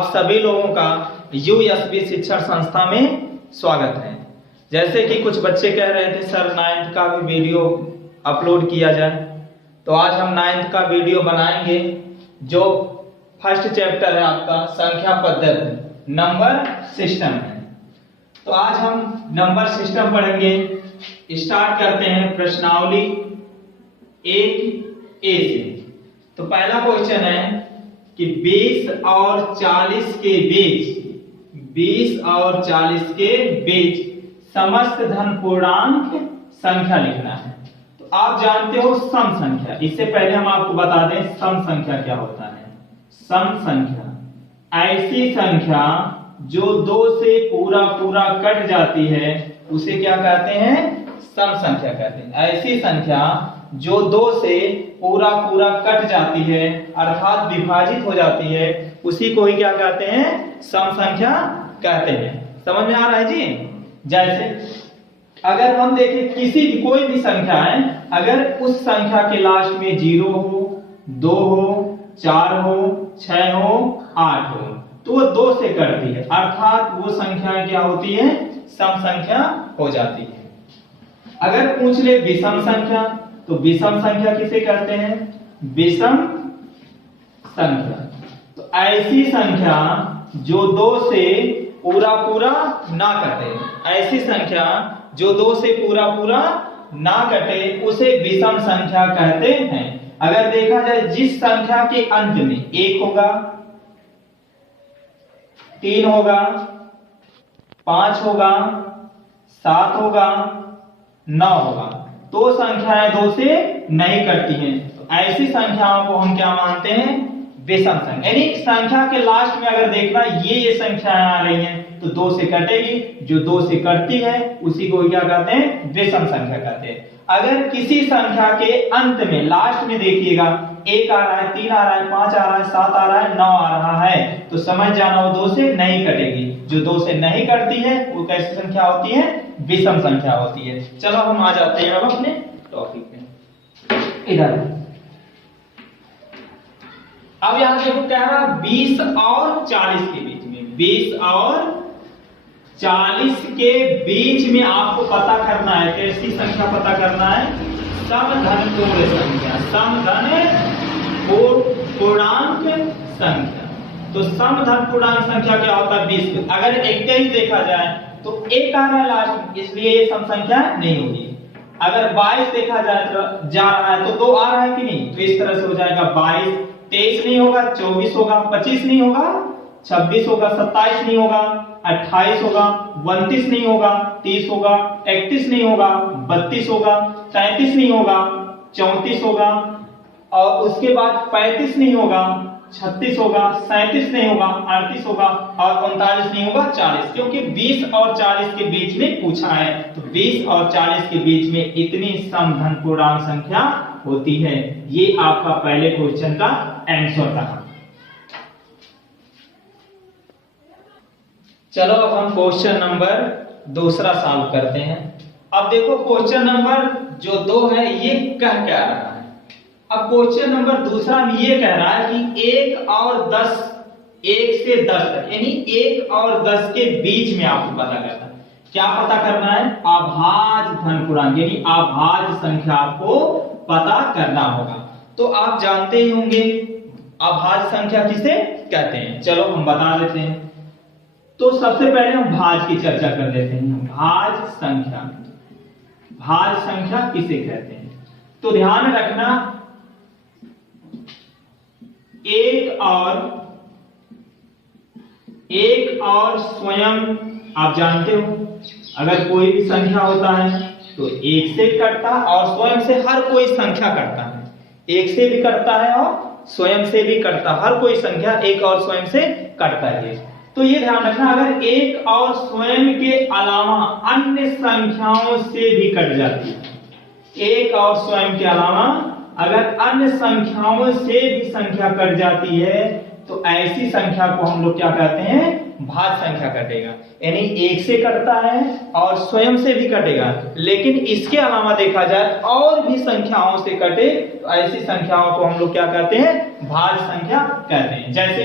आप सभी लोगों का यूएसबी शिक्षण संस्था में स्वागत है। जैसे कि कुछ बच्चे कह रहे थे सर 9th का भी वीडियो अपलोड किया जाए, तो आज हम 9th का वीडियो बनाएंगे। जो फर्स्ट चैप्टर है आपका संख्या पद्धति, नंबर सिस्टम है। तो आज हम नंबर सिस्टम पढ़ेंगे। स्टार्ट करते हैं प्रश्नावली 1A से। तो पहला क्वेश्चन है कि 20 और 40 के बीच समस्त धन पूर्णांक संख्या लिखना है। तो आप जानते हो सम संख्या। इससे पहले हम आपको बता दें सम संख्या क्या होता है। सम संख्या ऐसी संख्या जो 2 से पूरा कट जाती है, उसे क्या कहते हैं? सम संख्या कहते हैं। ऐसी संख्या जो 2 से पूरा कट जाती है, अर्थात विभाजित हो जाती है, उसी को ही क्या कहते हैं? सम संख्या कहते हैं। समझ में आ रहा है जी? जैसे अगर हम देखें कोई भी संख्या है, अगर उस संख्या के लास्ट में 0 हो, 2 हो, 4 हो, 6 हो, 8 हो, तो वो 2 से कटती है, अर्थात वो संख्या क्या होती है? सम संख्या हो जाती है। अगर पूछ ले विषम संख्या, तो विषम संख्या किसे कहते हैं? विषम संख्या तो ऐसी संख्या जो 2 से पूरा ना कटे, ऐसी संख्या जो 2 से पूरा ना कटे, उसे विषम संख्या कहते हैं। अगर देखा जाए जिस संख्या के अंत में 1 होगा, 3 होगा, 5 होगा, 7 होगा, 9 होगा, तो संख्याएं 2 से नहीं कटती हैं। तो ऐसी संख्याओं को हम क्या मानते हैं? विषम संख्या। यानी संख्या के लास्ट में अगर देखना ये संख्याएं आ रही हैं, तो 2 से कटेगी, जो 2 से कटती है उसी को क्या कहते हैं? विषम संख्या कहते हैं। अगर किसी संख्या के अंत में लास्ट में देखिएगा 1 आ रहा है, 3 आ रहा है, 5 आ रहा है, 7 आ रहा है, 9 आ रहा है, तो समझ जाना वो 2 से नहीं कटेगी। जो 2 से नहीं कटती है वो कैसी संख्या होती है? विषम संख्या होती है। चलो हम आ जाते हैं अब अपने टॉपिक में। इधर अब यहां देखो कह रहा 20 और 40 के बीच में, 20 और 40 के बीच में आपको पता करना है। कैसी संख्या पता करना है? समधन पूर्ण संख्या, समधन पूर्णांक संख्या। तो समधन पूर्णांक संख्या क्या होता है? 20। अगर 21 देखा जाए तो 1 आ रहा है लास्ट में, इसलिए ये सम संख्या नहीं होगी। अगर 22 देखा जाए तो जा रहा है तो 2 आ रहा है कि नहीं, तो इस तरह से हो जाएगा 22। 23 नहीं होगा, 24 होगा, 25 नहीं होगा, 26 होगा, 27 नहीं होगा, 28 होगा, 29 नहीं होगा, 30 होगा, 31 नहीं होगा, 32 होगा, 33 नहीं होगा, 34 होगा, और उसके बाद 35 नहीं होगा, 36 होगा, 37 नहीं होगा, 38 होगा, और 39 नहीं होगा, 40। क्योंकि 20 और 40 के बीच में पूछा है, तो 20 और 40 के बीच में इतनी समधन पूर्णांक संख्या होती है। ये आपका पहले क्वेश्चन का आंसर था। चलो अब हम क्वेश्चन नंबर दूसरा सॉल्व करते हैं। अब देखो क्वेश्चन नंबर जो 2 है ये क्या रहा है। अब क्वेश्चन नंबर दूसरा में ये कह रहा है कि 1 और 10, 1 से 10 तक, यानी 1 और 10 के बीच में आपको पता करना है। क्या पता करना है? अभाज्य धन पूर्णांक, यानी अभाज्य संख्या आपको पता करना होगा। तो आप जानते ही होंगे अभाज्य संख्या किसे कहते हैं। चलो हम बता देते हैं। तो सबसे पहले हम भाज्य की चर्चा कर लेते हैं। भाज्य संख्या किसे कहते हैं? तो ध्यान में रखना 1 और स्वयं आप जानते हो, अगर कोई भी संख्या होता है तो 1 से कटता और स्वयं से हर कोई संख्या कटता है। 1 से भी कटता है और स्वयं से भी कटता, हर कोई संख्या 1 और स्वयं से कटता है। तो ये ध्यान रखना, अगर 1 और स्वयं के अलावा अन्य संख्याओं से भी कट जाती है, 1 और स्वयं के अलावा अगर अन्य संख्याओं से भी संख्या कट जाती है, तो ऐसी संख्या को हम लोग क्या कहते हैं? भाज्य संख्या कटेगा। यानी 1 से कटता है और स्वयं से भी कटेगा, लेकिन इसके अलावा देखा जाए और भी संख्याओं से कटे, तो ऐसी संख्याओं को हम लोग क्या कहते हैं? भाज्य संख्या कहते हैं। जैसे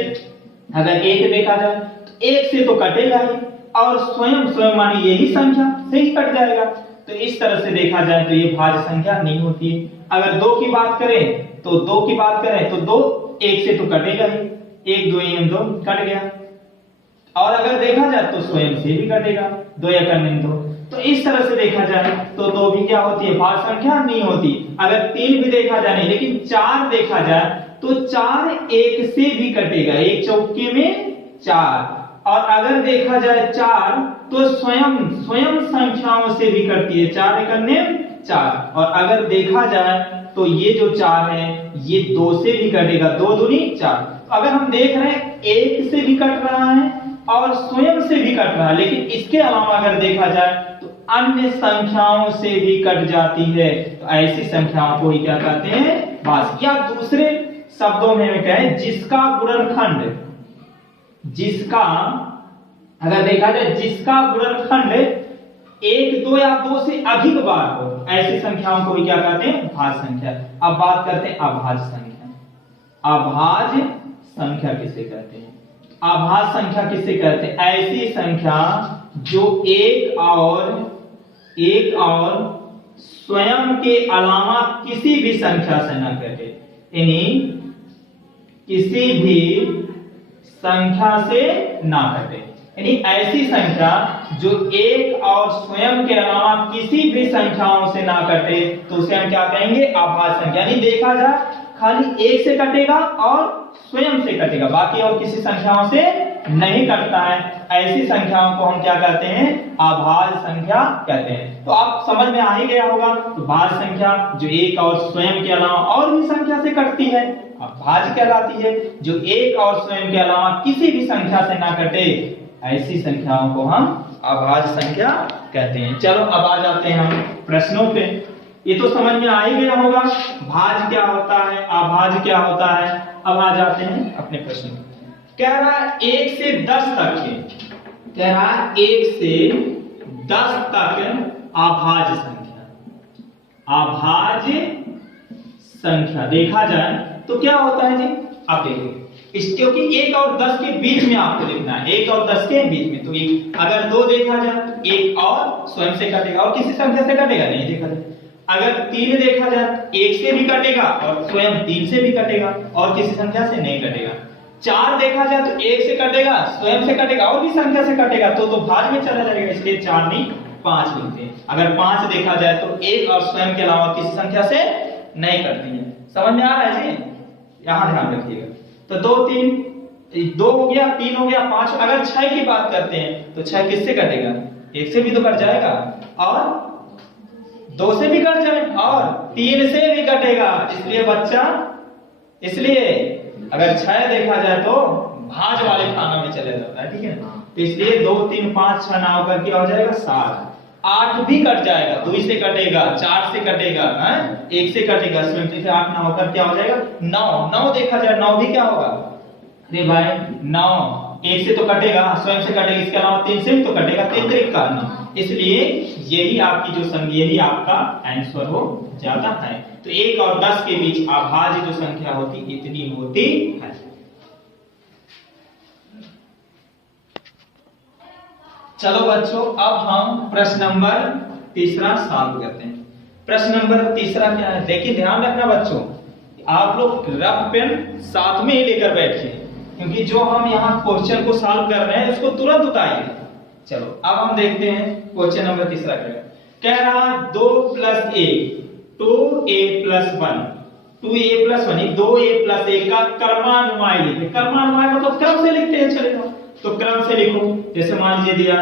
अगर एक देखा जाए तो एक से तो कटेगा ही, और स्वयं स्वयं मानी यही संख्या से ही कट जाएगा। तो इस तरह से देखा जाए तो ये भाज्य संख्या नहीं होती है। अगर दो की बात करें तो दो एक से तो कटेगा ही, एक दो एम दो कट गया, और अगर देखा जाए तो स्वयं से भी कटेगा, दो या करने दो। तो इस तरह से देखा जाए तो दो भी क्या होती है, भाज्य संख्या नहीं होती। अगर तीन भी देखा जाए नहीं, लेकिन चार देखा जाए तो चार एक से भी कटेगा, एक चौके में चार। और अगर देखा जाए चार तो स्वयं स्वयं संख्याओं से भी कटती है, चार एक अन्य चार। और अगर देखा जाए तो ये जो चार है ये दो से भी कटेगा, दो दूनी चार। तो अगर हम देख रहे हैं एक से भी कट रहा है और स्वयं से भी कट रहा है, लेकिन इसके अलावा अगर देखा जाए तो अन्य संख्याओं से भी कट जाती है। तो ऐसी संख्याओं को ही क्या कहते हैं, भाज्य। या दूसरे शब्दों में कहें जिसका गुणनखंड, जिसका अगर देखा जाए जिसका गुणनखंड एक दो या दो से अधिक बार हो, ऐसी संख्याओं को ही क्या कहते हैं, भाज्य संख्या। अब बात करते हैं अभाज्य संख्या। अभाज्य संख्या किसे कहते हैं, अभाज्य संख्या किसे कहते हैं, ऐसी संख्या जो एक और स्वयं के अलावा किसी भी संख्या से न कटे, यानी किसी भी संख्या से ना कटे। यानी ऐसी संख्या जो एक और स्वयं के अलावा किसी भी संख्याओं से ना कटे तो उसे हम क्या कहेंगे, अभाज्य संख्या। यानी देखा जाए खाली एक से कटेगा और स्वयं से कटेगा, बाकी और किसी संख्याओं से नहीं कटता है, ऐसी संख्याओं को हम क्या कहते हैं, अभाज्य संख्या कहते हैं। तो आप समझ में आ ही गया होगा। तो भाज्य संख्या जो एक और स्वयं के अलावा और भी संख्या से कटती है भाज्य कहलाती है, जो एक और स्वयं के अलावा किसी भी संख्या से ना कटे, ऐसी संख्याओं को हम अभाज्य संख्या कहते हैं। चलो अब आ जाते हैं हम प्रश्नों पे। ये तो समझ में आ ही गया होगा भाज्य क्या होता है, अभाज्य क्या होता है। अब आ जाते हैं अपने प्रश्न। कह रहा है 1 से 10 तक के, कह रहा है 1 से 10 तक अभाज्य संख्या, अभाज्य संख्या देखा जाए तो क्या होता है जी, आप देखो क्योंकि 1 और 10 के बीच में आपको लिखना है, 1 और 10 के बीच में। तो एक अगर 2 देखा जाए तो 1 और स्वयं से कटेगा और किसी संख्या से कटेगा नहीं देखा जाए। अगर 3 देखा जाए 1 से भी कटेगा और स्वयं 3 से भी कटेगा और किसी संख्या से नहीं कटेगा। 4 देखा जाए तो 1 से कटेगा, स्वयं से कटेगा और भी संख्या से कटेगा, तो भाज्य में चला जाएगा, इसलिए 4 नहीं 5 लिखते हैं। अगर 5 देखा जाए तो 1 और स्वयं के अलावा किसी संख्या से नहीं कटती है। समझ में आ रहा है जी, यहां ध्यान रखिएगा। तो 2 हो गया, 3 हो गया, 5। अगर 6 की बात करते हैं तो 6 किससे कटेगा, 1 से भी तो कट जाएगा और 2 से भी कट जाए और 3 से भी कटेगा, इसलिए बच्चा, इसलिए अगर 6 देखा जाए तो भाज्य वाले खाना में चले जाता है, ठीक है। तो इसलिए 2 3 5 6 ना होकर क्या हो जाएगा 7। 8 भी कट जाएगा, 2 से कटेगा, 4 से कटेगा, 1 से कटेगा, स्वयं से 8 ना होकर क्या हो जाएगा 9 देखा जाए 9 भी क्या होगा, अरे भाई 9 1 से तो कटेगा, स्वयं से कटेगा, इसके अलावा 3 से भी तो कटेगा, 3 3 का 9। इसलिए यही आपकी जो संख्या, यही आपका आंसर हो जाता है। तो 1 और 10 के बीच अभाज्य जो संख्या होती इतनी होती है। चलो बच्चों अब हम प्रश्न नंबर 3 सॉल्व करते हैं। प्रश्न नंबर 3 क्या है, देखिए ध्यान रखना बच्चों, आप लोग रफ पेन साथ में ही लेकर बैठिए, क्योंकि जो हम यहाँ क्वेश्चन को सॉल्व कर रहे हैं उसको तुरंत उतारिए। चलो अब हम देखते हैं क्वेश्चन नंबर 3 क्या है। कह रहा 2 + a 2a + 1 2a + 1 2a + 1 का क्रमानुवाय लिखे। क्रमानुवाय मतलब क्रम से लिखते हैं, चलेगा तो क्रम से लिखो। जैसे मान लीजिए दिया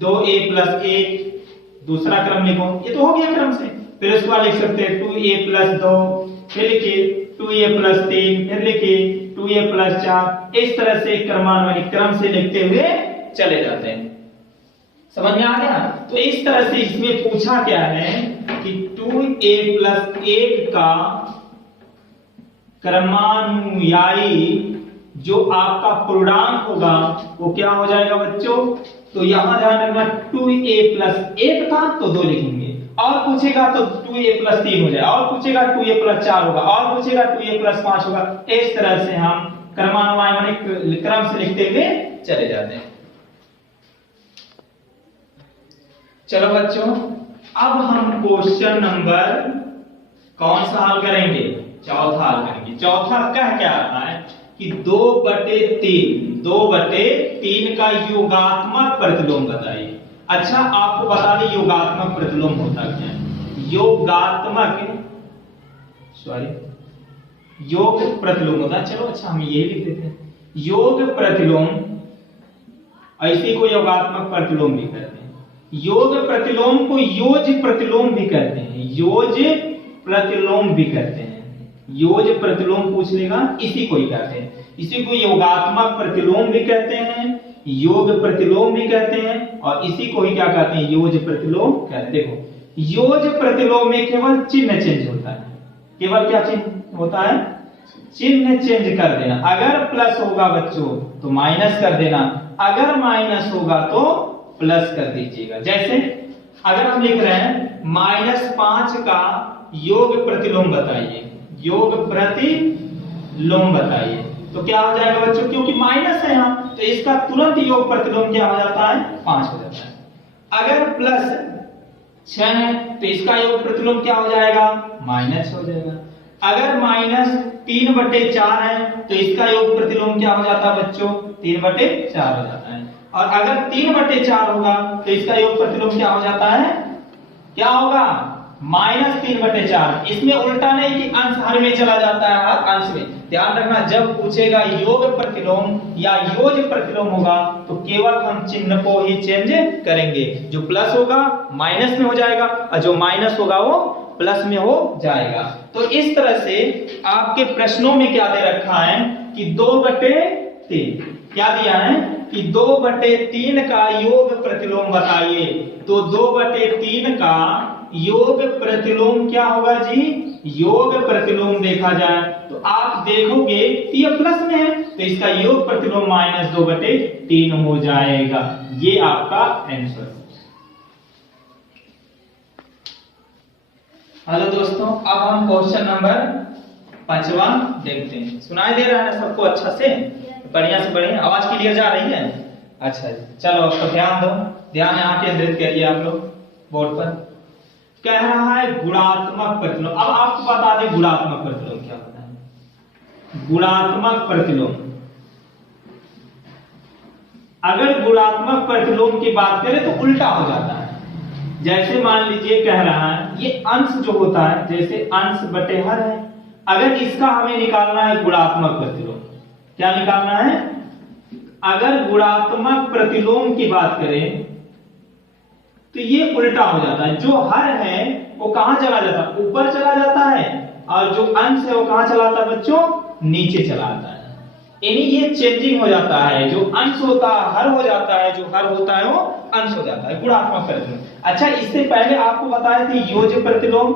2a + 1 दूसरा क्रम लिखो, ये तो हो गया क्रम से। फिर उसके बाद लिख सकते हैं 2a + 2, फिर लिखिए 2a + 3, फिर लिखिए 2a + 4। इस तरह से क्रमानुवाय क्रम से लिखते हुए चले जाते हैं। समझ में आ गया। तो इस तरह से इसमें पूछा क्या है कि 2a + 1 का क्रमानुयायी जो आपका पूर्णांक होगा वो क्या हो जाएगा बच्चों। तो यहां ध्यान रखना 2a + 1 था तो 2 लिखेंगे, और पूछेगा तो 2a + 3 हो जाएगा, और पूछेगा 2a + 4 होगा, और पूछेगा 2a + 5 होगा। इस तरह से हम क्रमान्वय माने क्रम से लिखते हुए चले जाते हैं। चलो बच्चों, अब हम क्वेश्चन नंबर कौन सा हल करेंगे? चौथा हल करेंगे। चौथा कह क्या रहा है कि 2/3 का योगात्मक प्रतिलोम बताइए। अच्छा, आपको बता दें योगात्मक प्रतिलोम होता क्या है। योग प्रतिलोम होता है। चलो अच्छा, हम यही लिख देते हैं। योग प्रतिलोम, ऐसे को योगात्मक प्रतिलोम भी कहते हैं। योग प्रतिलोम को योज प्रतिलोम भी कहते हैं। योज प्रतिलोम भी कहते हैं। योज प्रतिलोम पूछ लेगा, इसी को ही कहते हैं। इसी को योगात्मक प्रतिलोम भी कहते हैं, योग प्रतिलोम भी कहते हैं, और इसी को ही क्या कहते हैं? योज प्रतिलोम कहते हैं। देखो, योज प्रतिलोम में केवल चिन्ह चेंज होता है। केवल क्या चिन्ह होता है? चिन्ह चेंज कर देना। अगर प्लस होगा बच्चों तो माइनस कर देना, अगर माइनस होगा तो प्लस कर दीजिएगा। जैसे अगर हम लिख रहे हैं -5 का योग प्रतिलोम बताइए, योग प्रतिलोम बताइए, तो क्या हो जाएगा बच्चों? क्योंकि माइनस है यहाँ, तो इसका तुरंत योग प्रतिलोम क्या हो जाता है? 5 हो जाता है। अगर प्लस 6 है तो इसका योग प्रतिलोम क्या हो जाएगा? माइनस हो जाएगा। अगर -3/4 है तो इसका योग प्रतिलोम क्या हो जाता है बच्चों? 3/4 हो जाता है। और अगर 3/4 होगा तो इसका योग प्रतिलोम क्या हो जाता है? क्या होगा? -3/4। इसमें उल्टा नहीं कि अंश हर में चला जाता है, हर अंश में। ध्यान रखना, जब पूछेगा योग प्रतिलोम या योज प्रतिलोम होगा तो केवल हम चिन्ह को ही चेंज करेंगे। जो प्लस होगा माइनस में हो जाएगा, और जो माइनस होगा वो प्लस में हो जाएगा। तो इस तरह से आपके प्रश्नों में क्या दे रखा है कि 2/3 क्या दिया है कि 2/3 का योग प्रतिलोम बताइए। तो 2/3 का योग प्रतिलोम क्या होगा जी? योग प्रतिलोम देखा जाए तो आप देखोगे कि ये प्लस में है, तो इसका योग प्रतिलोम -2/3 हो जाएगा। ये आपका आंसर। हेलो दोस्तों, अब हम क्वेश्चन नंबर 5वां देखते हैं। सुनाई दे रहा है ना सबको अच्छा से? बढ़िया से बढ़िया आवाज क्लियर जा रही है? अच्छा जी, चलो अब तो ध्यान दो, ध्यान यहाँ केंद्रित करिए आप लोग बोर्ड पर। कह रहा है गुणात्मक प्रतिलोम। अब आपको बता दें गुणात्मक प्रतिलोम क्या होता है। गुणात्मक प्रतिलोम, अगर गुणात्मक प्रतिलोम की बात करें तो उल्टा हो जाता है। जैसे मान लीजिए कह रहा है ये अंश जो होता है, जैसे अंश बटे हर है, अगर इसका हमें निकालना है गुणात्मक प्रतिलोम, क्या निकालना है? अगर गुणात्मक प्रतिलोम की बात करें तो ये उल्टा हो जाता है। जो हर है वो कहां चला जाता है? ऊपर चला जाता है, और जो अंश है वो कहां चला जाता है बच्चों? नीचे चला जाता है। यानी ये चेंजिंग हो जाता है। जो अंश होता है हर हो जाता है, जो हर होता है वो अंश हो जाता है, गुणात्मक प्रतिलोम। अच्छा, इससे पहले आपको बताए थे योज प्रतिलोम।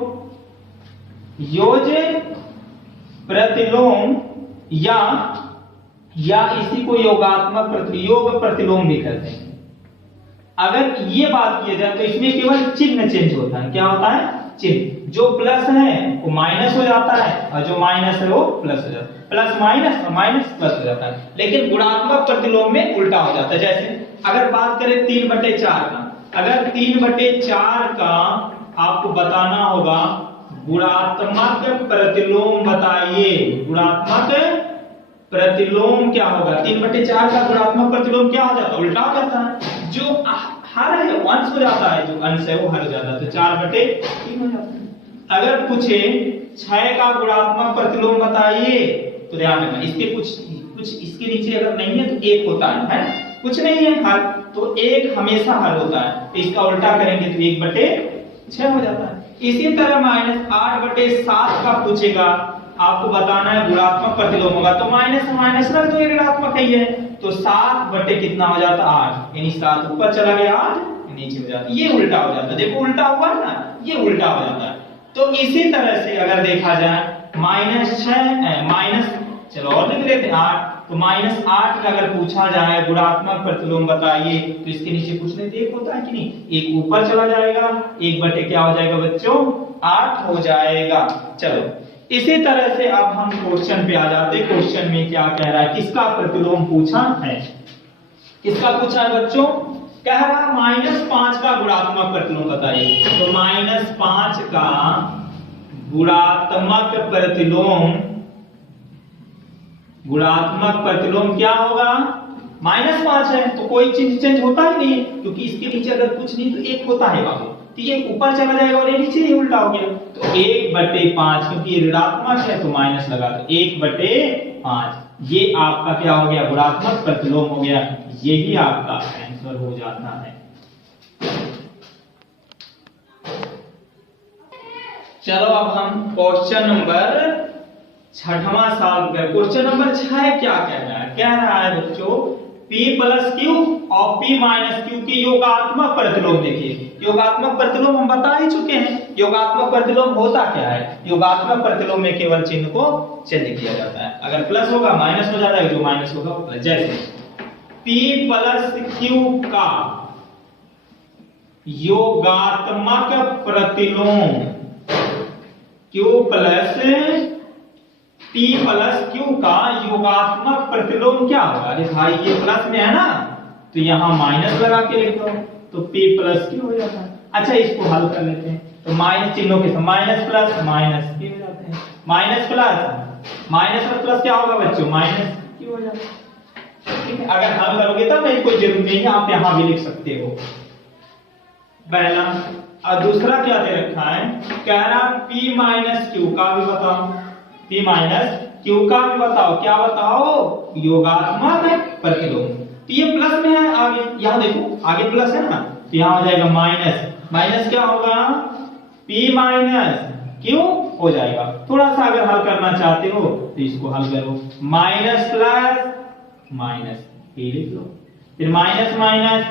योज प्रतिलोम या इसी को योगात्मक योग प्रतिलोम भी कहते हैं। अगर ये बात किया जाए तो इसमें केवल चिन्ह चेंज होता है। क्या होता है? चिन्ह। जो प्लस है वो माइनस हो जाता है, और जो माइनस है वो प्लस हो जाता है। प्लस माइनस और माइनस प्लस हो जाता है। लेकिन गुणात्मक प्रतिलोम में उल्टा हो जाता है। जैसे अगर बात करें 3/4 का, अगर 3/4 का आपको बताना होगा गुणात्मक प्रतिलोम बताइए। गुणात्मक प्रतिलोम क्या होगा? 3/4 का गुणात्मक प्रतिलोम क्या हो जाता है? उल्टा हो जाता है। जो हर है वो अंश हो जाता है, जो अंश है वो हर हो जाता है, तो 4/3 हो जाता है। अगर पूछे 6 का गुणात्मक प्रतिलोम बताइए तो ध्यान रखना, इसके कुछ इसके नीचे अगर नहीं है तो 1 होता है, कुछ नहीं है हर, तो 1 हमेशा हर होता है। तो इसका उल्टा करेंगे तो 1/6 हो जाता है। इसी तरह -8/7 का पूछेगा, आपको बताना है गुणात्मक प्रतिलोम होगा, तो माइनस माइनस रख दो, ऋणात्मक ही है, तो 7 कितना हो जाता? 8। यानी 7 ऊपर चला गया, 8 नीचे हो जाता। ये उल्टा हो जाता है। देखो उल्टा हुआ है ना, ये उल्टा हो जाता है। तो इसी तरह से अगर देखा जाए -6 चलो और लिख लेते हैं 8, तो -8 का अगर पूछा जाए गुणात्मक प्रतिलोम बताइए तो इसके नीचे कुछ नहीं, 1 होता है कि नहीं? 1 ऊपर चला जाएगा, 1 बटे क्या हो जाएगा बच्चों? 8 हो जाएगा। चलो इसी तरह से अब हम क्वेश्चन पे आ जाते हैं। क्वेश्चन में क्या कह रहा है, किसका प्रतिलोम पूछा है, किसका पूछा है बच्चों, कह रहा है -5 का गुणात्मक प्रतिलोम बताइए। तो -5 का गुणात्मक प्रतिलोम क्या होगा, -5 है तो कोई चीज चेंज होता ही नहीं, क्योंकि इसके नीचे अगर कुछ नहीं तो 1 होता है बाबू, तो ये ऊपर चला जाएगा और ये नीचे ही उल्टा हो गया। तो 1/5, क्योंकि ये ऋणात्मक है तो माइनस लगा, तो 1/5 ये आपका क्या हो गया, गुणात्मक प्रतिलोम हो गया। यही आपका आंसर हो जाता है। चलो अब हम क्वेश्चन नंबर 6वां सॉल्व करें। क्वेश्चन नंबर 6 क्या कह रहा है, कह रहा है बच्चों P + Q और P - Q की योगात्मक प्रतिलोम। देखिए योगात्मक प्रतिलोम हम बता ही चुके हैं। योगात्मक प्रतिलोम होता क्या है, योगात्मक प्रतिलोम में केवल चिन्ह को चेंज किया जाता है, अगर प्लस होगा माइनस हो जाता है, जो माइनस होगा प्लस। जैसे P + Q का योगात्मक प्रतिलोम, Q + P + Q का योगात्मक प्रतिलोम क्या होगा, अरे भाई ये प्लस में है ना, तो यहां माइनस लगा के लिख दो, तो P + Q हो जाता है। अच्छा इसको हल कर लेते हैं, तो माइनस चिन्हों के साथ माइनस प्लस माइनस Q हो जाते हैं, माइनस और प्लस क्या होगा बच्चों, -Q हो जाता है। ठीक है, अगर हल करोगे तब नहीं, कोई जरूरत नहीं है, आप यहां भी लिख सकते हो पहला। और दूसरा क्या दे रखा है, कह रहा P - Q का भी बताओ, P - Q का भी बताओ, क्या बताओ, योगात्मक प्रतिलोम। तो ये प्लस में है, आगे यहां देखो आगे प्लस है ना, तो यहां हो जाएगा माइनस क्या होगा, P - Q हो जाएगा। थोड़ा सा अगर हल करना चाहते हो तो इसको हल करो, माइनस प्लस माइनस P लिख लो, फिर माइनस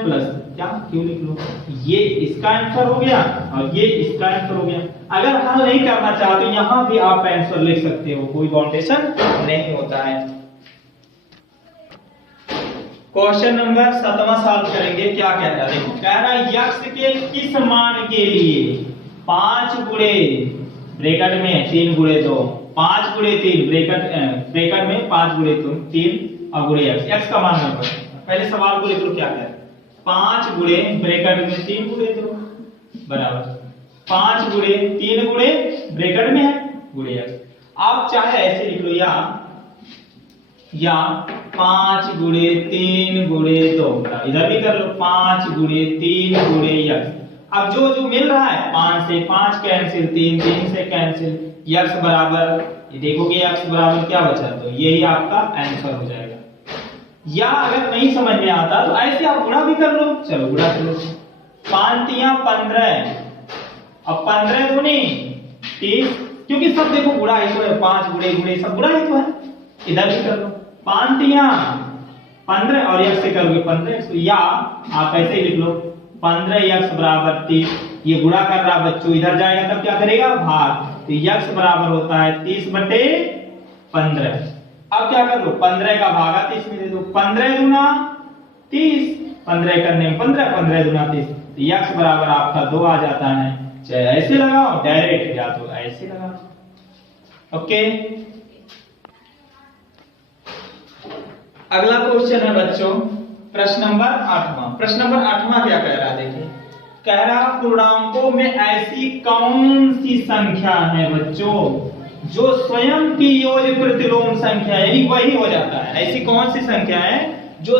प्लस क्या Q लिख लो। ये इसका आंसर हो गया और ये इसका आंसर हो गया। अगर हल नहीं करना चाहते यहां भी आप आंसर लिख सकते हो, कोई बाउंडेशन नहीं होता है। क्वेश्चन नंबर 7वां सॉल्व करेंगे। क्या कह रहा है, देखो कह रहा है x के किस मान के लिए 5 गुणे ब्रैकेट में 3 गुणे 2, 5 गुणे 3 ब्रैकेट में 5 गुणे 3 और गुणे x का मान नंबर। पहले सवाल को लिख लो, क्या है 5 गुणे ब्रैकेट में 3 गुणे 2 बराबर 5 गुणे 3 गुणे ब्रैकेट में है गुणे x। आप चाहे ऐसे लिख लो या 5 गुणे 3 गुणे 2, इधर भी कर लो 5 गुणे 3 गुणे x। अब जो मिल रहा है 5 से 5 कैंसिल, 3 से कैंसिल, x बराबर, ये देखोगे x बराबर क्या बचा, तो यही आपका आंसर हो जाएगा। या अगर नहीं समझ में आता तो ऐसे आप गुणा भी कर लो, चलो गुणा करो, 5 तिया 15 और 15 दूनी 30, क्योंकि सब देखो गुणा ही तो है, 5 गुणे गुणे सब गुणा ही तो है, इधर भी कर लो 5 तिया 15 और x से करोगे 15, तो या आप ऐसे ही लिख लो 15x बराबर 30। ये गुणा कर रहा बच्चों, इधर जाएगा तब क्या करेगा भाग, तो x बराबर होता है 30/15। अब क्या कर लो 15 का भागा 30 में दे दो, 15 दूना 30, 15 करने में 15, 15 दूना 30, तो x बराबर आपका 2 आ जाता है। चाहे ऐसे लगाओ डायरेक्ट या तो ऐसे लगाओ। ओके, अगला क्वेश्चन है बच्चों प्रश्न नंबर 8वां। प्रश्न नंबर 8वां क्या कह रहा है, देखिए कह रहा पूर्णांकों में ऐसी कौन सी संख्या है बच्चों जो स्वयं की योज प्रतिलोम संख्या यानी वही हो जाता है। ऐसी कौन सी संख्या है जो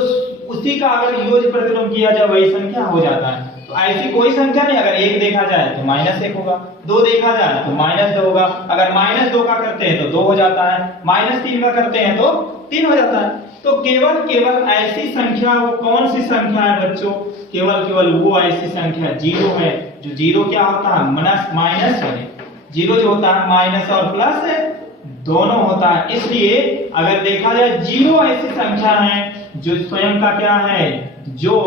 उसी का अगर योज प्रतिलोम किया जाए वही संख्या हो जाता है। तो ऐसी कोई संख्या नहीं, अगर 1 देखा जाए तो -1 होगा, 2 देखा जाए तो -2 होगा, अगर -2 का करते हैं तो 2 हो जाता है, -3 का करते हैं तो 3 हो जाता है। तो केवल ऐसी संख्या वो कौन सी संख्या है बच्चों, केवल वो ऐसी संख्या 0 है, जो 0 क्या होता है माइनस है, 0 जो होता है माइनस और प्लस दोनों होता है। इसलिए अगर देखा जाए 0 ऐसी संख्या है जो स्वयं का क्या है, जो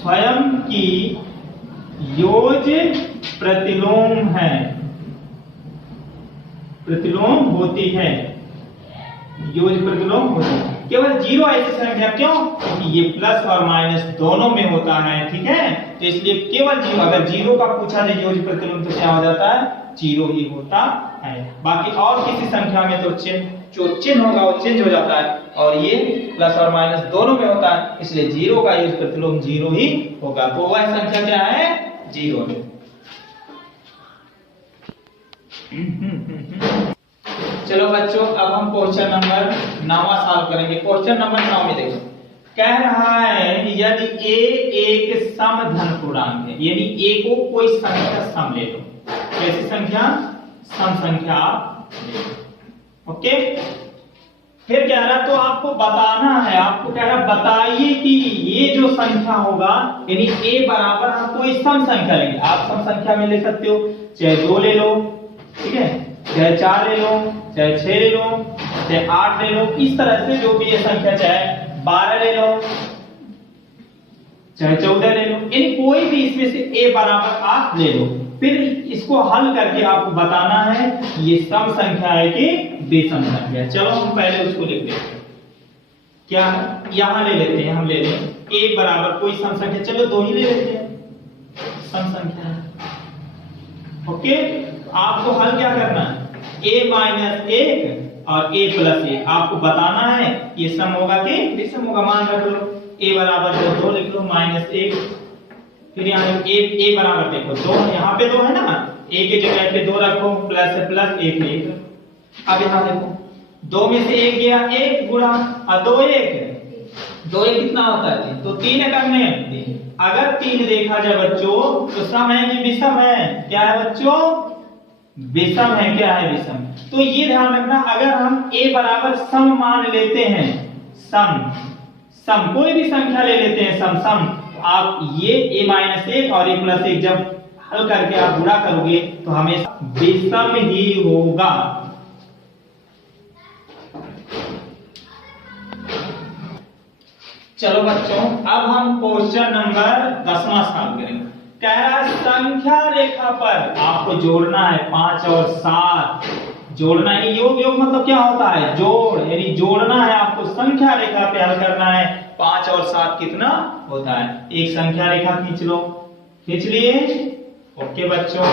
स्वयं की योज प्रतिलोम है, प्रतिलोम होती है, योज प्रतिलोम होती है। केवल जीरो ऐसी संख्या, क्यों? क्योंकि ये प्लस और माइनस दोनों में होता है, ठीक है। तो इसलिए केवल जीरो, अगर जीरो का पूछा जाए योज्य प्रतिलोम तो क्या हो जाता है? जीरो ही होता है। बाकी और किसी संख्या में तो जो चिन्ह होगा वो चेंज हो जाता है, और ये प्लस और माइनस दोनों में होता है, इसलिए जीरो का योज्य प्रतिलोम जीरो ही होगा। तो वह संख्या क्या है? जीरो है। चलो बच्चों, अब हम क्वेश्चन नंबर 9 सॉल्व करेंगे। क्वेश्चन नंबर 9 में देखो, कह रहा है कि यदि a एक सम धन पूर्णांक है, यानी a को कोई संख्या सम ले लो। कैसी संख्या? सम संख्या आप ले लो। ओके, फिर कह रहा तो आपको बताना है, आपको कह रहा बताइए कि ये जो संख्या होगा, यानी a बराबर हम कोई सम संख्या लेंगे। आप सम संख्या में ले सकते हो, चाहे 2 ले लो, ठीक है, चाहे 4 ले लो, चाहे 6 ले लो, चाहे 8 ले लो, इस तरह से जो भी ये संख्या, चाहे 12 ले लो, चाहे 14 ले लो, यानी कोई भी इसमें से a बराबर आप ले लो। फिर इसको हल करके आपको बताना है ये सम संख्या है कि विषम संख्या है। चलो हम पहले उसको लिख लेते हैं। क्या यहां ले लेते हैं, हम ले लेते हैं a बराबर कोई सम संख्या, चलो 2 ही ले लेते हैं, सम संख्या है। ओके, आपको हल क्या करना है? a माइनस 1 और a प्लस 1 आपको बताना है ये सम होगा कि विषम होगा। मान रख लो a बराबर 2 लिख लो, माइनस 1, फिर यहाँ a बराबर देखो 2, यहाँ पे 2 है ना, a की जगह पे 2 रखो, प्लस है प्लस, 1 है 1। अब यहाँ देखो 2 में से 1 गया 1 गुणा और 2 1 कितना होता है? तो 3 करने हैं। अगर 3 देखा जाए बच्चों तो सम है कि विषम है? क्या है बच्चों? विषम है। क्या है? विषम। तो ये ध्यान रखना, अगर हम a बराबर सम मान लेते हैं, सम कोई भी संख्या ले लेते हैं सम, तो आप ये a माइनस 1 और a प्लस 1 जब हल करके आप गुणा करोगे तो हमेशा विषम ही होगा। चलो बच्चों, अब हम क्वेश्चन नंबर 10वां सॉल्व करेंगे। कह रहा संख्या रेखा पर आपको जोड़ना है 5 और 7, जोड़ना है। योग मतलब क्या होता है? जोड़, यानी जोड़ना है आपको, संख्या रेखा पे हल करना है। 5 और 7 कितना होता है? एक संख्या रेखा खींच लो, खींच लिए। ओके बच्चों,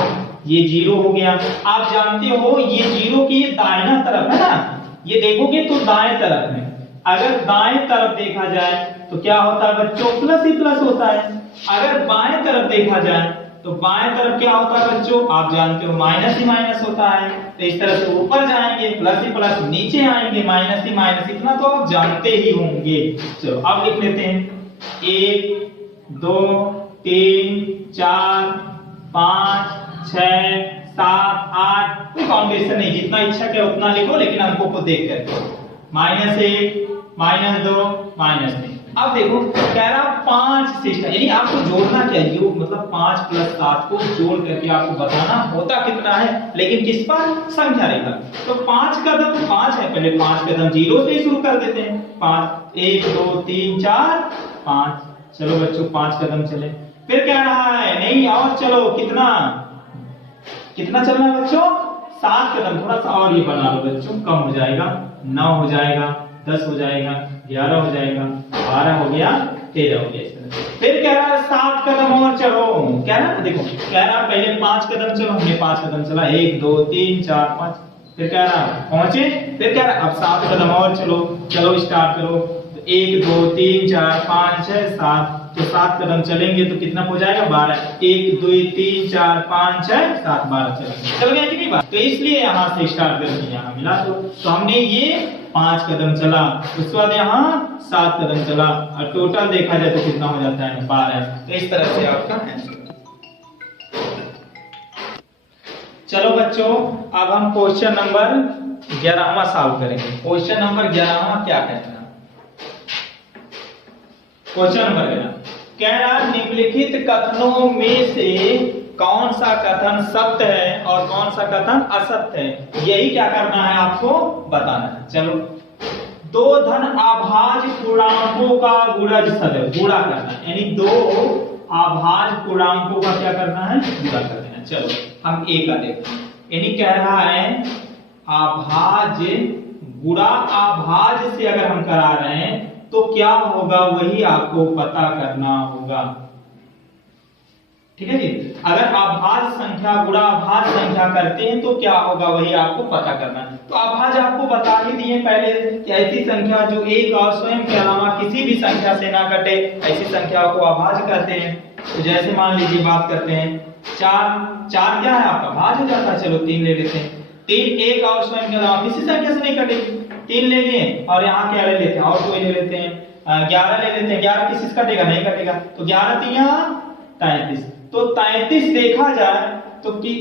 ये 0 हो गया। आप जानते हो ये 0 की ये दाहिना तरफ है ना, ये देखोगे तो दाएं तरफ में, अगर दाएं तरफ देखा जाए तो क्या होता है बच्चों? प्लस ही प्लस होता है। अगर बाएं तरफ देखा जाए तो बाएं तरफ क्या होता है बच्चों? आप जानते हो माइनस ही माइनस होता है। तो इस तरह से ऊपर जाएंगे प्लस ही प्लस, नीचे आएंगे माइनस ही माइनस, इतना तो आप जानते ही होंगे। चलो अब लिख लेते हैं 1 2 3 4 5 6 7 8, कोई काउंटेशन नहीं, जितना इच्छा के उतना लिखो, लेकिन अंकों को देख करके। -1 -2 -3। अब देखो कह रहा 5 सिस्टम, यानी आपको जोड़ना क्या है? योग मतलब 5 प्लस 7 को जोड़ करके आपको बताना होता कितना है, लेकिन किस पर? संख्या रेखा। तो 5 कदम 5 है, पहले 5 कदम 0 से ही शुरू कर देते हैं। 5 1 2 3 4 5। चलो बच्चों 5 कदम चले। फिर कह रहा है नहीं और चलो, कितना चलना है बच्चों? 7 कदम, थोड़ा सा और ये बना लो बच्चों, कम हो जाएगा, 9 हो जाएगा, 10 हो जाएगा, 11 हो जाएगा, 12 हो गया, 13 हो गया। इस तरह फिर कह रहा है 7 कदम और चलो। क्या ना, देखो कह रहा पहले 5 कदम चलो, हमने 5 कदम चला, 1 2 3 4 5। फिर कह रहा पहुंचे, फिर कह रहा अब 7 कदम और चलो, चलो स्टार्ट करो। 1 2 3 4 5 6 7, तो 7 कदम चलेंगे तो कितना हो जाएगा? 12। 1 2 3 4 5 6 7 12 चल गया कि नहीं बात? तो इसलिए यहाँ से स्टार्ट करके यहाँ मिला। तो हमने ये 5 कदम चला, उसके बाद यहाँ 7 कदम चला, और टोटल देखा जाए तो कितना हो जाता है? 12। तो इस तरह से आपका आंसर। चलो बच्चों, अब हम क्वेश्चन नंबर 11वां सॉल्व करेंगे। क्वेश्चन नंबर 11वां क्या कहता है? क्वेश्चन नंबर 11 कह रहा निम्नलिखित कथनों में से कौन सा कथन सत्य है और कौन सा कथन असत्य है, यही क्या करना है आपको बताना है। चलो, 2 धन अभाज्य पूर्णांकों का गुणज सदैव गुणा करना है, यानी 2 अभाज्य पूर्णांकों का क्या करना है? गुणा कर देना। चलो हम ए का देखते हैं, यानी कह रहा है अभाज्य गुणा आभाज से अगर हम करा रहे हैं तो क्या होगा वही आपको पता करना होगा। ठीक है जी, अगर आभाज संख्या गुणा आभाज संख्या करते हैं तो क्या होगा वही आपको पता करना है। तो आभाज आपको बता ही दिए पहले कि ऐसी संख्या जो एक और स्वयं के अलावा किसी भी संख्या से ना कटे, ऐसी संख्या को आभाज कहते हैं। तो जैसे मान लीजिए बात करते हैं 4, 4 क्या है आपका भाज हो जाता है। चलो 3 ले लेते हैं, 3 एक और स्वयं के अलावा किसी संख्या से नहीं कटेगी, 3 ले लिए और यहाँ क्या ले लेते हैं और कोई ले लेते हैं 11 ले लेते हैं, 11 किसी से कटेगा नहीं कटेगा, तो 11 3 33। तो 33 देखा जाए तो कि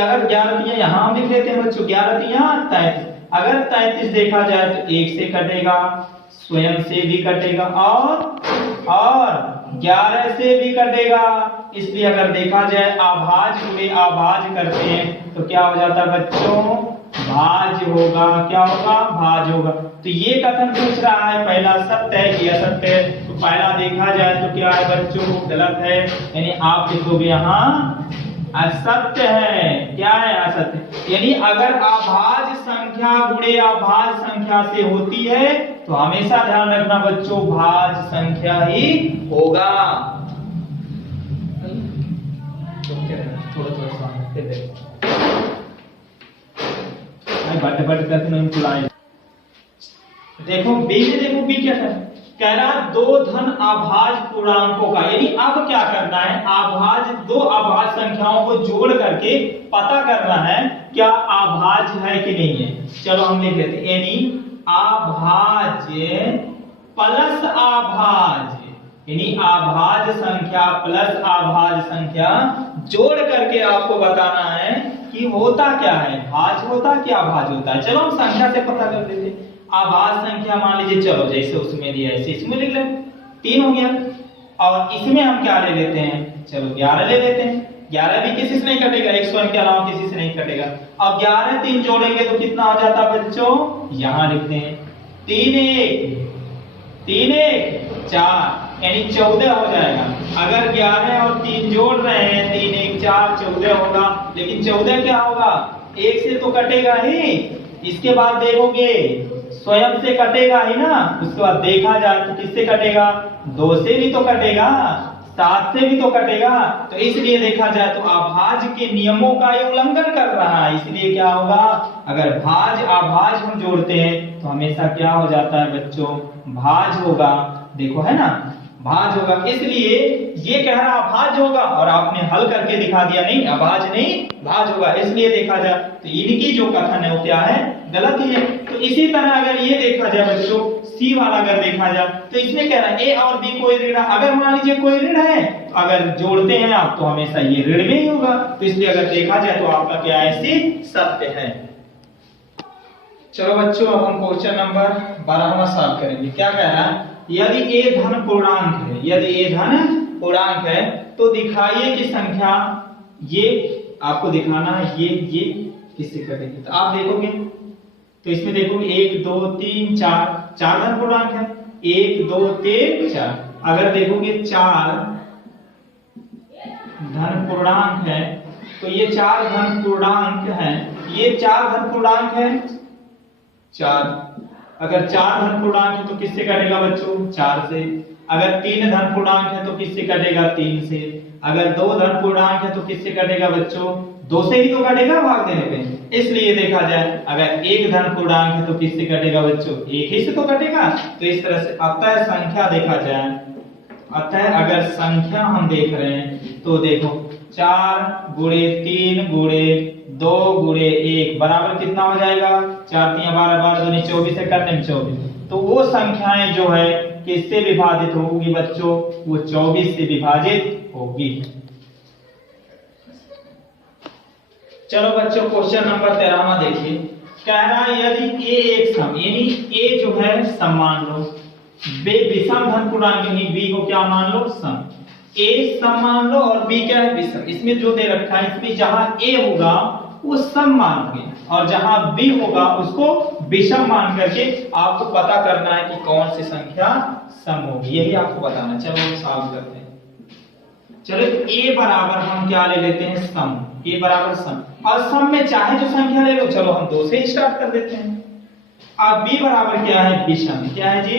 अगर 11 यहाँ हम लिख लेते हैं बच्चों 11 33, अगर 33 देखा जाए तो 1 से कटेगा, स्वयं से भी कटेगा और 11 से भी कटेगा। इसलिए अगर देखा जाए आभाज गुणे आभाज करते हैं तो क्या हो जाता है बच्चों, भाज होगा। क्या होगा, भाज होगा। तो ये कथन पूछ रहा है पहला सत्य है कि असत्य है। तो पहला देखा जाए तो क्या है बच्चों, गलत है, यानी आप लिखोगे यहाँ असत्य है। क्या है, असत्य। यानी अगर आभाज संख्या गुणे आभाज संख्या से होती है तो हमेशा ध्यान रखना बच्चों भाज संख्या ही होगा। बट करके नहीं बुलाए। देखो बी में, देखो बी क्या कह रहा है, दो धन आभाज पूर्णांकों का, यानी अब क्या करना है, आभाज दो आभाज संख्याओं को जोड़ करके पता करना है क्या आभाज है कि नहीं है। चलो हम लिख लेते हैं, यानी आभाज प्लस आभाज, यानी आभाज संख्या प्लस आभाज संख्या जोड़ करके आपको बताना है कि होता क्या है, भाज होता क्या आभाज होता है। चलो हम संख्या से पता कर लेते हैं। आभाज संख्या मान लीजिए, चलो जैसे उसमें दिया ऐसे इसमें लिख लें, 3 हो गया। और इसमें हम क्या ले लेते हैं, चलो 11 ले लेते हैं। 11 भी किसी से नहीं कटेगा, एक स्वयं के अलावा किसी से नहीं कटेगा। अब 11 3 जोड़ेंगे तो कितना हो जाता बच्चों, यहां लिखते हैं 3 1 4, यानी 14 हो जाएगा। अगर 11 और 3 जोड़ रहे हैं, 3 1 4 14 होगा। लेकिन 14 क्या होगा, 1 से तो कटेगा ही, इसके बाद देखोगे स्वयं से कटेगा ही ना। उसके बाद देखा जाए तो किससे कटेगा, 2 से भी तो कटेगा, 7 से भी तो कटेगा। तो इसलिए देखा जाए तो आभाज के नियमों का ये उल्लंघन कर रहा है। इसलिए क्या होगा, अगर भाज आभाज हम जोड़ते हैं तो हमेशा क्या हो जाता है बच्चों, भाज होगा। देखो है ना, भाज होगा। इसलिए ये कह रहा भाज होगा और आपने हल करके दिखा दिया नहीं, आभाज नहीं भाज होगा। इसलिए देखा जाए तो इनकी जो कथन है वो क्या है, गलत ही है। तो इसी तरह अगर ये देखा जाए बच्चों, सी वाला अगर देखा जाए तो इसमें कह रहा है ए और बी कोई ऋण है। अगर मान लीजिए कोई ऋण है तो अगर जोड़ते हैं आप तो हमेशा ये ऋण में ही होगा। तो इसलिए अगर देखा जाए तो आपका क्या है, सी सत्य है। चलो बच्चों अब हम क्वेश्चन नंबर 12वां सॉल्व करेंगे। क्या कह रहा है, यदि ए धन पूर्णांक है, यदि ए धन पूर्णांक है तो दिखाइए कि संख्या, ये आपको दिखाना है ये किससे कटेगी। तो आप देखोगे तो इसमें देखोगे 1 2 3 4, 4 धन पूर्णांक है, 1 2 3 4। अगर देखोगे 4 धन पूर्णांक है तो ये 4 धन पूर्णांक है, ये 4 धन पूर्णांक है 4। अगर 4 धन पूर्णांक है तो किससे कटेगा बच्चों, 4 से। अगर 3 धन पूर्णांक है तो किससे कटेगा, 3 से। अगर 2 धन पूर्णांक है तो किससे कटेगा बच्चों, 2 से ही तो कटेगा भाग देने पे। इसलिए देखा जाए अगर 1 धन पूर्णांक है तो किससे कटेगा बच्चों, 1 ही से तो कटेगा। तो इस तरह से अतः संख्या देखा जाए, अतः अगर संख्या हम देख रहे हैं तो देखो 4 गुणे 3 गुणे 2 गुणे 1 बराबर कितना हो जाएगा, 4 3 12 12 दूनी 24 है, करने में 24। तो वो संख्याएं जो है किससे विभाजित होगी बच्चों, वो 24 से विभाजित होगी। चलो बच्चों क्वेश्चन नंबर 13वां देखिए। कह रहा है यदि ए एक सम, यानी ए जो है सम मान लो, बे विषम धन पूर्णांक यानी बी को क्या मान लो, सम। ए सम मान लो और बी क्या है, विषम। इसमें जो दे रखा है इसमें जहां ए होगा वो सम मानोगे और जहां बी होगा उसको विषम मान करके आपको पता करना है कि कौन सी संख्या सम होगी, यही आपको बताना। चलो हम सॉल्व करते हैं। चलो a बराबर हम क्या ले लेते हैं, सम। a बराबर सम, और सम में चाहे जो संख्या ले लो, चलो हम 2 से स्टार्ट कर देते हैं। अब b बराबर क्या है, विषम। क्या है जी,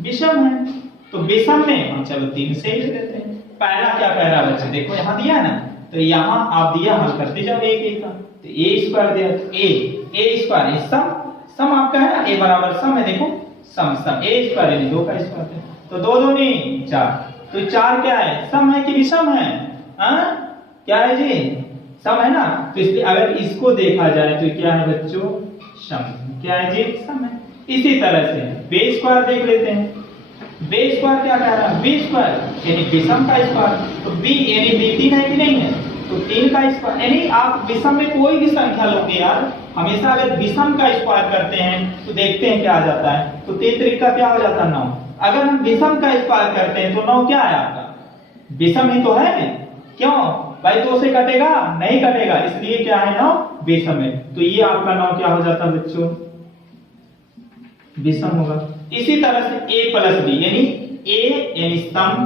विषम है। तो विषम में हम चलो 3 से ही ले लेते हैं। पहला क्या कह रहा है बच्चे, देखो यहाँ दिया है ना, तो यहाँ आप दिया हल करते जाओ एक एक का। तो a स्क्वायर दिया तो a स्क्वायर सम, सम आपका है ना, a बराबर सम है, देखो सम सम a स्क्वायर यानी 2 का स्क्वायर है, तो 2 दूनी 4। तो 4 क्या है, सम है कि विषम है? क्या है जी, सम है ना। तो इसलिए अगर इसको देखा जाए तो क्या है बच्चों, सम। क्या है जी, सम है। इसी तरह से b स्क्वायर देख लेते हैं। b स्क्वायर क्या कह रहा है, b स्क्वायर यानी विषम का स्क्वायर। तो b यानी b 3 है कि नहीं है, तो 3 का स्क्वायर यानी आप विषम में कोई भी संख्या लोगे यार, हमेशा अगर विषम का स्क्वायर करते हैं तो देखते हैं क्या आ जाता है। तो 3 त्रिक का क्या हो जाता है, 9। अगर हम विषम का स्क्वायर करते हैं तो 9 क्या है आपका, विषम ही तो है। क्यों भाई, 2 से कटेगा नहीं, कटेगा, इसलिए क्या है 9 विषम है। तो ये आपका 9 क्या हो जाता है बच्चों, विषम होगा। इसी तरह से a प्लस बी यानी a यानी सम,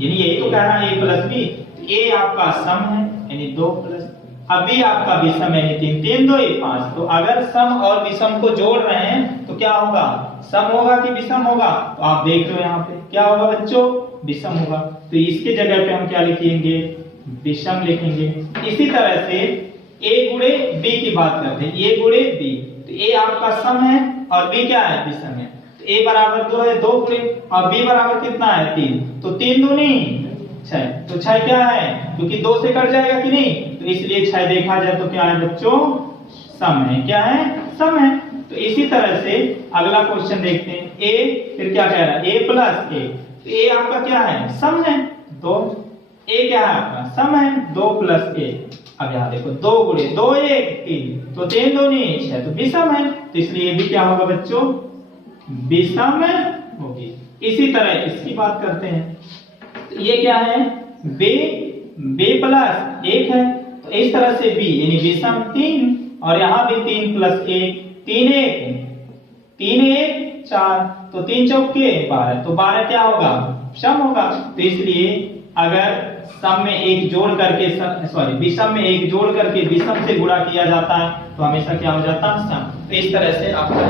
यानी यही तो कह रहा है a प्लस बी, a आपका सम है यानी 2 प्लस, अब b आपका विषम यानी 3, 3 2 5। तो अगर सम और विषम को जोड़ रहे हैं तो क्या होगा, सम होगा कि विषम होगा? तो आप देख लो यहाँ पे क्या होगा बच्चों, विषम होगा। तो इसके जगह पे हम क्या लिखेंगे, विषम लिखेंगे। इसी तरह से a गुणे b की बात करते हैं, a गुणे b, तो a आपका सम है और b क्या है, विषम है। तो a बराबर 2 है, 2 गुणे, और b बराबर कितना है, 3। तो 3 दूनी 6, तो 6 क्या है, क्योंकि 2 से कट जाएगा कि नहीं, तो इसलिए 6 देखा जाए तो क्या है बच्चों, सम है। क्या है, सम है। तो इसी तरह से अगला क्वेश्चन देखते हैं। a फिर क्या कह रहा है, a प्लस a, तो a आपका क्या है, सम है। तो a क्या है आपका, सम है, 2 प्लस a। अब यहाँ देखो 2 गुणे 2 1 3, तो 3 दूनी 6, तो विषम है। तो इसलिए ये भी क्या होगा बच्चों, विषम होगी। इसी तरह इसकी बात करते हैं, तो ये क्या है, b प्लस 1 है, तो इस तरह से b यानी विषम 3, और यहाँ भी 3 प्लस 1, 3 1 4, तो 3 चौके 12, तो 12 क्या होगा, सम होगा। तो इसलिए अगर सम में एक जोड़ करके विषम में एक जोड़ करके विषम से गुणा किया जाता है तो हमेशा क्या हो जाता है, सम। तो इस तरह से आपका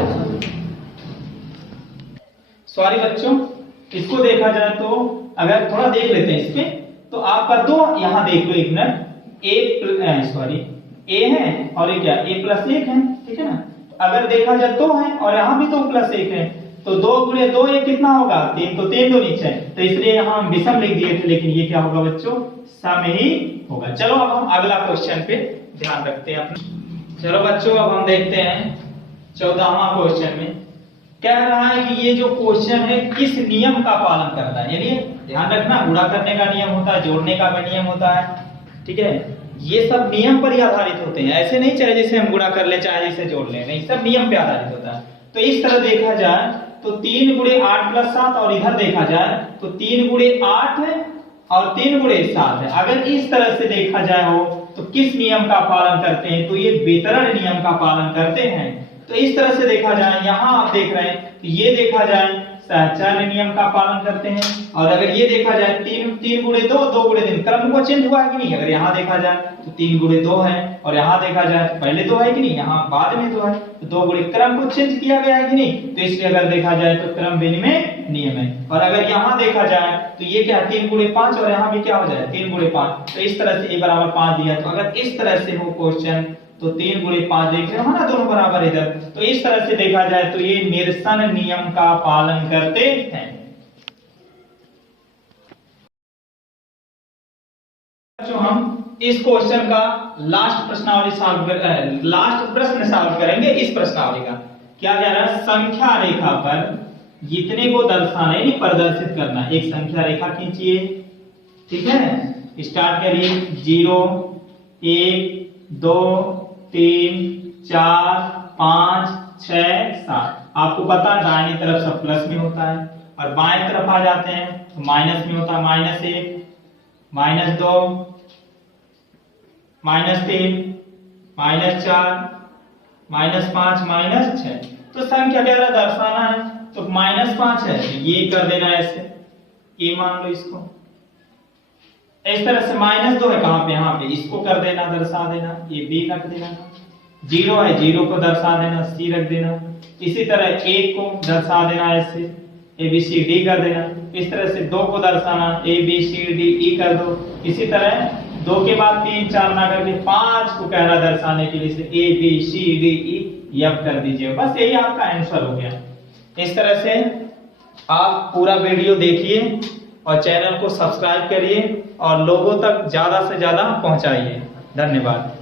सॉरी बच्चों, इसको देखा जाए तो अगर थोड़ा देख लेते हैं इसके, तो आपका 2 यहाँ देख लो एक मिनट, a है और ये क्या, a प्लस 1 है, ठीक है ना। तो अगर देखा जाए 2 है और यहाँ भी 2 प्लस 1 है, तो 2 गुणे 2 ये कितना होगा, 3, तो 3 2 नीचे, तो इसलिए यहाँ हम विषम लिख दिए थे, लेकिन ये क्या होगा बच्चों, सम ही होगा। चलो अब हम अगला क्वेश्चन पे ध्यान रखते हैं अपने। चलो बच्चों अब हम देखते हैं 14वां क्वेश्चन में कह रहा है कि ये जो क्वेश्चन है किस नियम का पालन करता है। यानी ध्यान रखना, गुणा करने का नियम होता है, जोड़ने का भी नियम होता है, ठीक है। ये सब नियम पर ही आधारित होते हैं, ऐसे नहीं चाहे जैसे हम गुणा कर ले चाहे जैसे जोड़ ले, नहीं, सब नियम पे आधारित होता है। तो इस तरह देखा जाए तो 3 गुणे 8 प्लस 7, और इधर देखा जाए तो 3 गुणे 8 है और 3 गुणे 7 है। अगर इस तरह से देखा जाए हो तो किस नियम का पालन करते हैं, तो ये वितरण नियम का पालन करते हैं। तो इस तरह से देखा जाए, यहाँ आप देख रहे हैं कि ये देखा जाए सहचर्य नियम का पालन करते हैं, और अगर ये देखा जाए 3 गुणे 2 2 गुणे 3, क्रम को चेंज हुआ है कि नहीं। अगर यहाँ देखा जाए तो 3 गुणे 2 है, और यहाँ देखा जाए तो पहले 2 है कि नहीं, यहाँ बाद में 2 है, तो 2 गुणे, क्रम को चेंज किया गया है कि नहीं। तो इसलिए अगर देखा जाए तो क्रम विनिमय नियम है। और अगर यहाँ देखा जाए तो ये क्या, 3 गुणे 5, और यहाँ भी क्या हो जाए 3 गुणे 5, तो इस तरह से a बराबर 5 दिया। तो अगर इस तरह से हो क्वेश्चन तो 3 गुणे 5 देख रहे हो ना, दोनों बराबर इधर। तो इस तरह से देखा जाए तो ये निरसन नियम का पालन करते हैं। जो हम इस क्वेश्चन का लास्ट प्रश्न सॉल्व करेंगे। इस प्रश्नावली का क्या कह रहा है, संख्या रेखा पर जितने को दर्शाना यानी प्रदर्शित करना। एक संख्या रेखा खींचिए, ठीक है, स्टार्ट करिए, 0 1 2 3 4 5 6 7। आपको पता है दाहिनी तरफ सब प्लस में होता है, और बाएं तरफ आ जाते हैं तो माइनस में होता है, -1 -2 -3 -4 -5 -6। तो संख्या क्या दर्शाना है, तो -5 है तो ये कर देना ऐसे, ये मान लो इसको। इस तरह से -2 है कहां पे, यहाँ पे, इसको कर देना, दर्शा देना, ये b रख देना, जीरो है, जीरो को दर्शा देना, सी रख देना। इसी तरह एक को दर्शा देना, ऐसे ए बी सी डी कर देना। इस तरह से दो को दर्शाना, ए बी सी डी ई कर दो। इसी तरह दो के बाद 3 4 ना करके 5 को कहना दर्शाने के लिए A B C D E F कर दीजिए। बस यही आपका आंसर हो गया। इस तरह से आप पूरा वीडियो देखिए और चैनल को सब्सक्राइब करिए और लोगों तक ज्यादा से ज्यादा पहुंचाइए। धन्यवाद।